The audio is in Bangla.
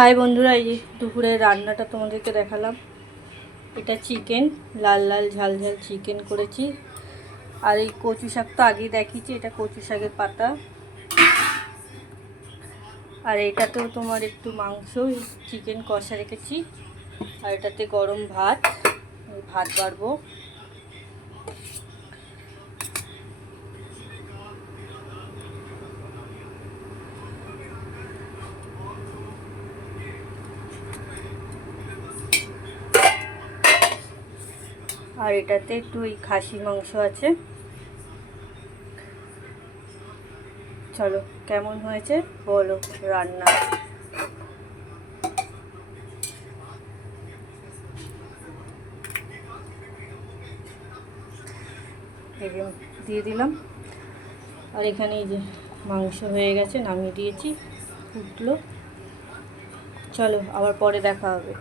হাই বন্ধুরা, এই যে দুপুরের রান্নাটা তোমাদেরকে দেখালাম। এটা চিকেন, লাল লাল ঝাল ঝাল চিকেন করেছি। আর এই কচু শাক তো আগেই দেখিয়েছি, এটা কচু শাকের পাতা। আর এটাতেও তোমার একটু মাংস, চিকেন কষা রেখেছি। আর এটাতে গরম ভাত, ভাত বাড়বো। আর এটাতে একটু ওই খাসি মাংস আছে। চলো কেমন হয়েছে বলো রান্না। দিয়ে দিলাম। আর এখানে এই যে মাংস হয়ে গেছে, নামিয়ে দিয়েছি, ফুটলো। চলো আবার পরে দেখা হবে।